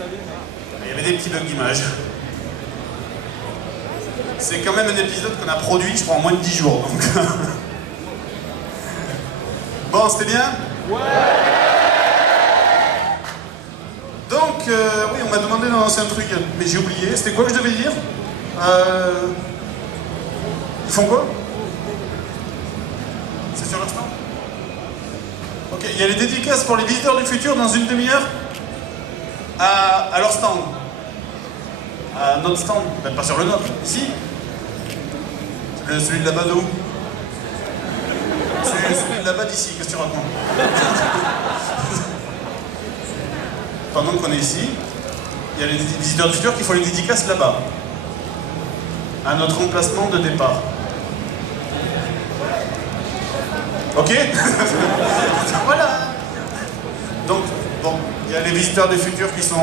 Il y avait des petits bugs d'image. C'est quand même un épisode qu'on a produit, je crois, en moins de 10 jours. Donc... Bon, c'était bien? Ouais. Donc, oui, on m'a demandé d'en lancer un truc, mais j'ai oublié. C'était quoi que je devais dire? Ils font quoi? C'est sur leur stand? Ok, il y a les dédicaces pour les visiteurs du futur dans une demi-heure à leur stand. À notre stand, même pas sur le nôtre, ici. Celui de là-bas de où? Celui de là-bas d'ici, qu'est-ce que tu racontes? Pendant qu'on est ici, il y a les visiteurs du futur qui font les dédicaces là-bas. À notre emplacement de départ. Ok. Voilà. Donc, bon, il y a les visiteurs des futurs qui sont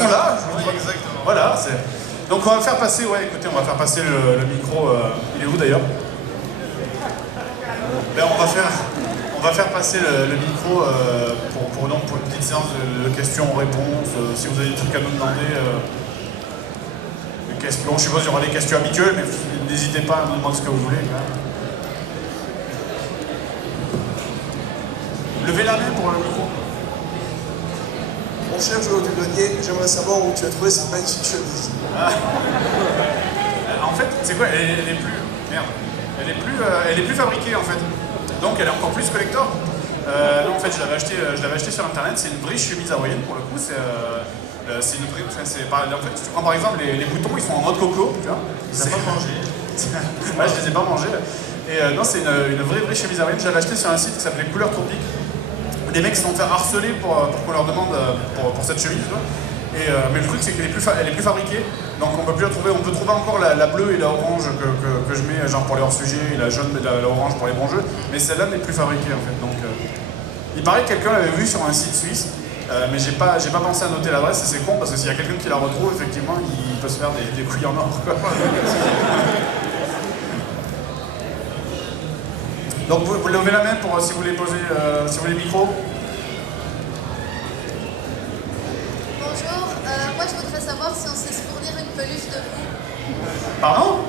là. Oui, exactement. Voilà. Donc on va faire passer, ouais, écoutez, on va faire passer le micro. Il est où d'ailleurs? Ben, on va faire passer le micro pour une petite séance de questions-réponses. Si vous avez des trucs à nous demander. Des questions, je suppose qu'il y aura des questions habituelles, mais n'hésitez pas à nous demander ce que vous voulez. Levez la main pour le micro. Mon cher Joël Duvenier, j'aimerais savoir où tu as trouvé cette magnifique chemise. Ah. En fait, c'est quoi? Elle est plus... Merde. Elle est plus fabriquée en fait. Donc elle est encore plus collector. Non, en fait, je l'avais acheté sur internet. C'est une vraie chemise hawaïenne pour le coup. C'est une vraie... en fait, tu prends par exemple les boutons, ils sont en noix de coco. Tu vois, Ils n'ont pas mangé. Ouais, je les ai pas mangés. Et non, c'est une vraie chemise hawaïenne. Je l'avais acheté sur un site qui s'appelait Couleur Tropique. Des mecs se sont fait harceler pour qu'on leur demande pour cette chemise. Mais le truc, c'est qu'elle est plus fabriquée, donc on peut plus la trouver. On peut trouver encore la bleue et la orange que je mets, genre pour les hors-sujets, et la jaune et la orange pour les bons jeux, mais celle-là n'est plus fabriquée en fait. Donc, il paraît que quelqu'un l'avait vu sur un site suisse, mais j'ai pas pensé à noter l'adresse, et c'est con parce que s'il y a quelqu'un qui la retrouve, effectivement, il peut se faire des couilles en or. Donc vous levez la main pour si vous voulez poser si vous voulez le micro. Bonjour, moi je voudrais savoir si on sait se fournir une peluche de vous. Pardon?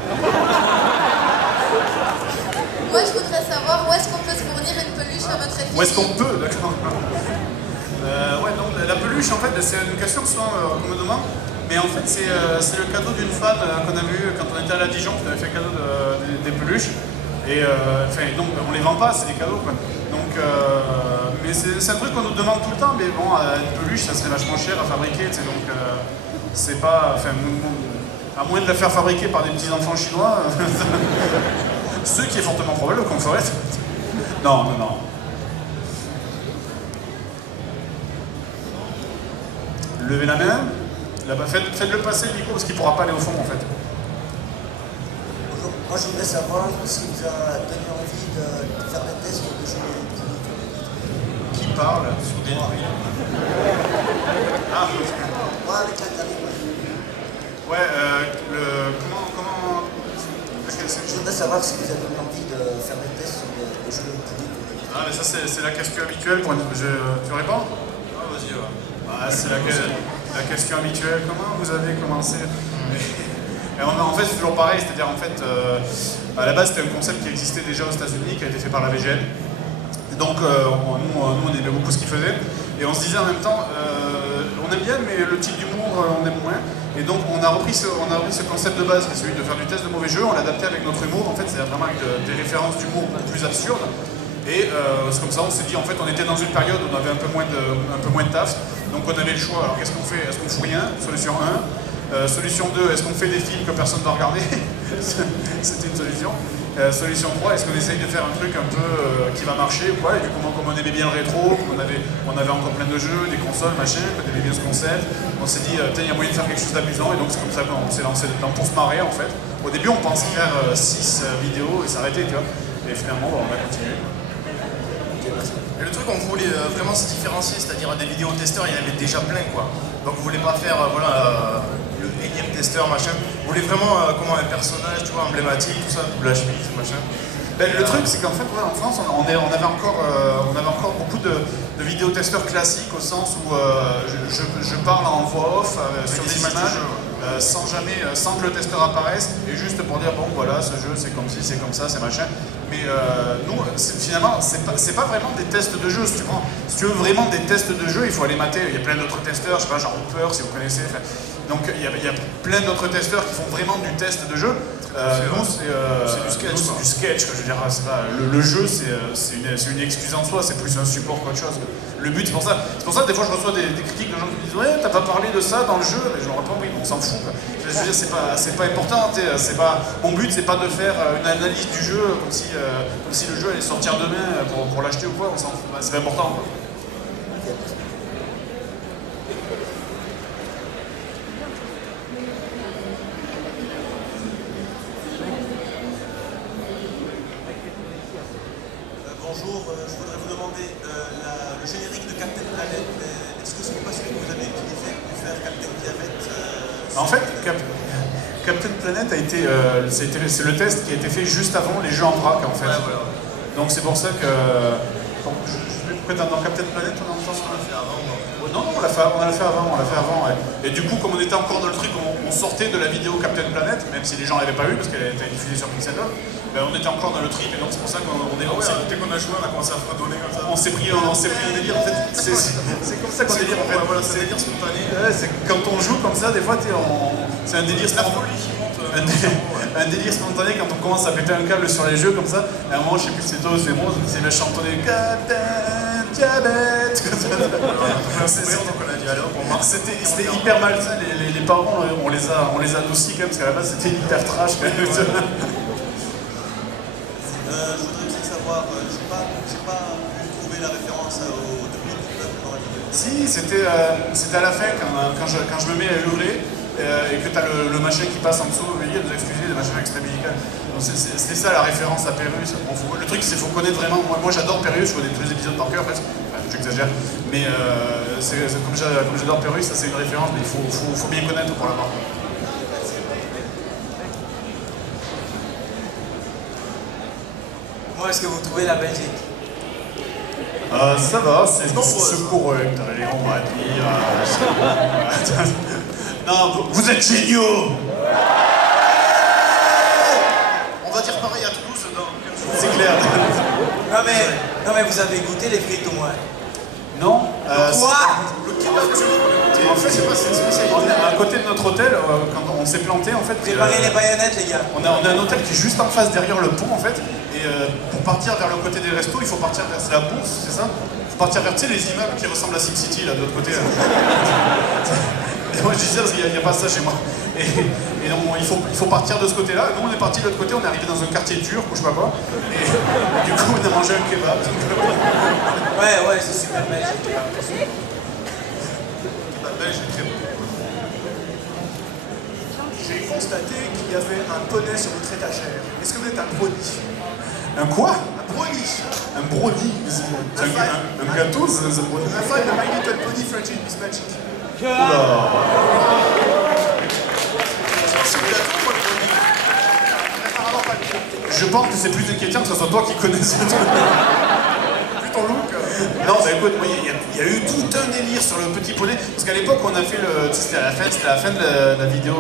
Moi je voudrais savoir où est-ce qu'on peut se fournir une peluche à votre effigie. Où est-ce qu'on peut, d'accord. Ouais, non, la peluche en fait, c'est une question souvent qu'on me demande. Mais en fait, c'est le cadeau d'une fan qu'on a vu quand on était à la Dijon, qui avait fait cadeau des peluches. Et donc on les vend pas, c'est des cadeaux quoi. Donc, mais c'est un truc qu'on nous demande tout le temps, mais bon, une peluche ça serait vachement cher à fabriquer, donc c'est pas. À moins de la faire fabriquer par des petits enfants chinois, ce qui est fortement probable qu'on ferait. Non. Levez la main, là-bas, faites-le passer le micro parce qu'il pourra pas aller au fond en fait. Moi, je voudrais savoir si vous a donné envie de faire des tests de jeux vidéo. Qui parle sur des bruits? Ah, Moi, avec l'Internet. ouais, comment... Je voudrais savoir si vous avez donné envie de faire des tests sur des jeux vidéo. Ah, mais ça, c'est la question habituelle. Tu réponds? Ah, vas-y, ouais. Ah, c'est la question habituelle. Comment vous avez commencé? Et en fait, c'est toujours pareil, c'est-à-dire en fait, à la base, c'était un concept qui existait déjà aux États-Unis, qui a été fait par la VGN. Et donc, nous, on aimait beaucoup ce qu'ils faisaient. Et on se disait en même temps, on aime bien, mais le type d'humour, on aime moins. Et donc, on a repris ce concept de base, qui est celui de faire du test de mauvais jeux, on l'a adapté avec notre humour. En fait, c'est vraiment avec des références d'humour plus absurdes. Et c'est comme ça, on s'est dit, en fait, on était dans une période où on avait un peu moins de taf. Donc, on avait le choix. Alors, qu'est-ce qu'on fait? Est-ce qu'on fout rien? Solution 1. Solution 2, est-ce qu'on fait des films que personne ne va regarder? C'était une solution. Solution 3, est-ce qu'on essaye de faire un truc un peu qui va marcher ou quoi? Et du coup, comme on aimait bien le rétro, on avait encore plein de jeux, des consoles, machin, on aimait bien ce concept, on s'est dit, il y a moyen de faire quelque chose d'amusant, et donc c'est comme ça qu'on s'est lancé dedans pour se marrer en fait. Au début, on pensait faire 6 vidéos et s'arrêter, tu vois. Et finalement, on a continué. Et le truc, on voulait vraiment se différencier, c'est-à-dire des vidéos testeurs, il y en avait déjà plein quoi. Donc on voulait pas faire le énième testeur, machin. On voulait vraiment comment un personnage, tu vois, emblématique, tout ça, la chemise, machin. Ben, le truc, c'est qu'en fait, ouais, en France, on avait encore beaucoup de vidéotesteur classique au sens où je parle en voix off sur des images sans que le testeur apparaisse et juste pour dire bon voilà ce jeu c'est comme ci, c'est comme ça, c'est machin. Mais nous finalement c'est pas vraiment des tests de jeu. Si tu veux vraiment des tests de jeu, il faut aller mater. Il y a plein d'autres testeurs, je sais pas, genre Hooper si vous connaissez. Donc il y a plein d'autres testeurs qui font vraiment du test de jeu. Nous c'est du sketch. C'est du sketch, je veux dire, le jeu c'est une excuse en soi, c'est plus un support qu'autre chose. Le but c'est pour ça que des fois je reçois des critiques de gens qui me disent ouais t'as pas parlé de ça dans le jeu, mais je leur réponds oui on s'en fout quoi. Je veux dire c'est pas important, mon but c'est pas de faire une analyse du jeu comme si le jeu allait sortir demain pour l'acheter ou quoi, on s'en fout, c'est pas important quoi. Bonjour, je voudrais vous demander le générique de Captain Planet, est-ce que ce n'est pas celui que vous avez utilisé pour faire Captain Diabète En fait, Captain Planet c'est le test qui a été fait juste avant les jeux en vrac en fait. Ouais, voilà. Donc c'est pour ça que dans Captain Planet on entend. On l'a fait avant. Non, on l'a fait avant. Ouais. Et du coup, comme on était encore dans le truc, on sortait de la vidéo Captain Planet, même si les gens l'avaient pas vu parce qu'elle était diffusée sur Pixel Love, on était encore dans le trip et donc c'est pour ça qu'on est. Dès qu'on a joué, on a commencé à fredonner comme ça. On s'est pris un délire en fait. C'est comme ça qu'on délire en fait. Voilà, c'est un délire spontané. Ouais, quand on joue comme ça, des fois, c'est un délire spontané. Un délire spontané quand on commence à péter un câble sur les jeux comme ça. Et à un moment, je sais plus si c'est toi ou c'est moi, c'est le chantonner Captain Diabète. C'était hyper malsain. Les parents, on les a adoucis quand même parce qu'à la base c'était hyper trash quand même. Je voudrais aussi savoir, j'ai pas trouvé la référence au doublé du peuple dans la vidéo. Si, c'était à la fin quand je me mets à hurler et que t'as le machin qui passe en dessous, veuillez nous excuser, le machin extrait médical. C'était ça la référence à Perrus. Le truc c'est qu'il faut connaître vraiment, moi j'adore Perrus, je vois tous les épisodes par cœur, j'exagère, mais comme j'adore Perrus, ça c'est une référence, mais il faut bien connaître pour l'avoir. Comment est-ce que vous trouvez la Belgique? Ça va, c'est correct, allez, on va dire. Non, vous êtes géniaux! On va dire pareil à Toulouse dans 15 jours. C'est clair. Non mais vous avez goûté les frites au moins? Non. Quoi? Le kebab turc. En fait, c'est pas cette spécialité. À côté de notre hôtel, quand on s'est planté, en fait. Préparez les baïonnettes, les gars. On a un hôtel qui est juste en face derrière le pont, en fait. Et pour partir vers le côté des restos, il faut partir vers la bourse, c'est ça? Il faut partir vers les immeubles qui ressemblent à SimCity, là, de l'autre côté. Et moi, je disais, parce qu'il n'y a pas ça chez moi. Et donc, il faut partir de ce côté-là. Nous, on est parti de l'autre côté, on est arrivé dans un quartier turc, ou je sais pas quoi. Et du coup, on a mangé un kebab. Ouais, c'est super belge. La belge est très bon. J'ai constaté qu'il y avait un poney sur votre étagère. Est-ce que vous êtes un brownie? Un quoi? Un brownie. Un brownie? C'est un gâteau, c'est un brownie. I find the My Little Pony French is magic. Oula. Je pense que c'est plus inquiétant que ce soit toi qui connaisse le truc. Vu ton look. Non, bah écoute, il y a eu tout un délire sur le petit poney. Parce qu'à l'époque, on a fait c'était à la fin de la vidéo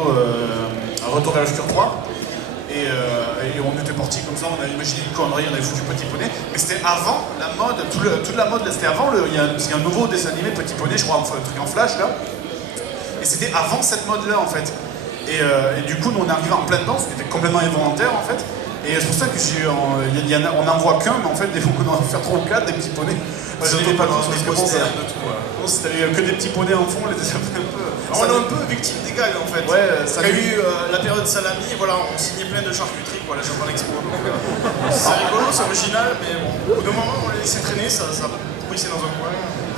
Retour vers le futur 3. Et on était parti comme ça, on a imaginé une connerie, on avait foutu Petit Poney. Mais c'était avant la mode, toute la mode, c'était avant, il y a un nouveau dessin animé Petit Poney, je crois, un truc en flash là. Et c'était avant cette mode-là en fait. Et du coup, nous on est arrivé en plein dedans, c'était complètement involontaire en fait. Et c'est pour ça que on n'en voit qu'un, mais en fait, des fois, on en va faire 3 ou 4 des petits poneys. C'était pas tous, parce que bon, c'était que des petits poneys en fond, on était un peu. On est un peu victime des gags en fait. Ouais, ça a eu la période salami, et voilà, on signait plein de charcuteries, quoi, la Japan Expo. C'est rigolo, c'est original, mais bon, au bout d'un moment, on les laissait traîner, ça pourrissait dans un coin.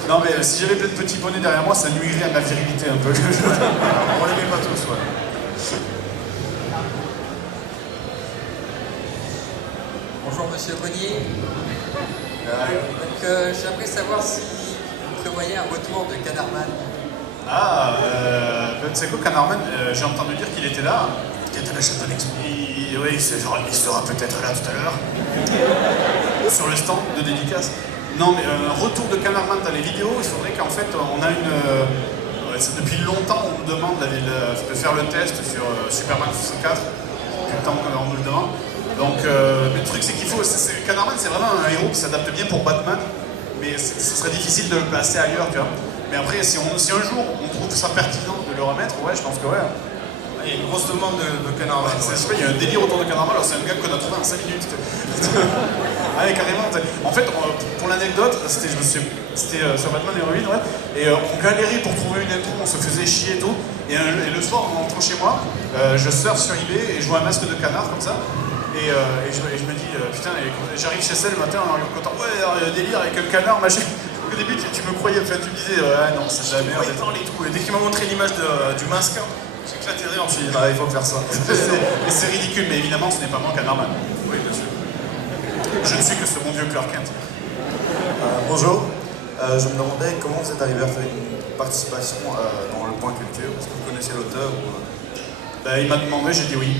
Non, mais si j'avais plein de petits poneys derrière moi, ça nuirait à ma virilité un peu. On l'aimait pas tous, ouais. Bonjour Monsieur Bonnier. J'aimerais savoir si vous prévoyez un retour de Canarman. Ah, c'est quoi Canarman? J'ai entendu dire qu'il était là. Qui était à la Japan Expo. Oui, il sera peut-être là tout à l'heure. Sur le stand de dédicace. Non, mais un retour de Canarman. Canardman dans les vidéos, il faudrait qu'en fait on a une... depuis longtemps on nous demande de faire le test sur Superman 64, depuis le temps qu'on nous le demande. Donc le truc c'est qu'il faut... Canardman c'est vraiment un héros qui s'adapte bien pour Batman, mais ce serait difficile de le placer ailleurs, tu vois. Mais après, si un jour on trouve ça pertinent de le remettre, ouais, je pense que ouais. Il y a une grosse demande de Canardman. Ouais, il y a un délire autour de Canardman, alors c'est un gars qu'on a trouvé en 5 minutes. Ouais, carrément. En fait, pour l'anecdote, c'était sur Batman et Robin, ouais, et on galérait pour trouver une intro, on se faisait chier et tout. Et le soir, en rentrant chez moi, je surfe sur eBay et je vois un masque de canard comme ça. Et je me dis, putain, j'arrive chez elle le matin en content, ouais, alors, délire avec un canard, machin. Au début, tu me croyais, enfin, tu me disais, ah non, c'est jamais. Et dès qu'il m'a montré l'image du masque, j'ai éclaté de rire, je me suis dit, il faut faire ça. Et c'est ridicule, mais évidemment, ce n'est pas moi Canardman. Oui, bien sûr. Je ne suis que ce bon vieux Clark Kent. Bonjour, je me demandais comment vous êtes arrivé à faire une participation dans le point culture. Est-ce que vous connaissez l'auteur ou... Il m'a demandé, j'ai dit oui.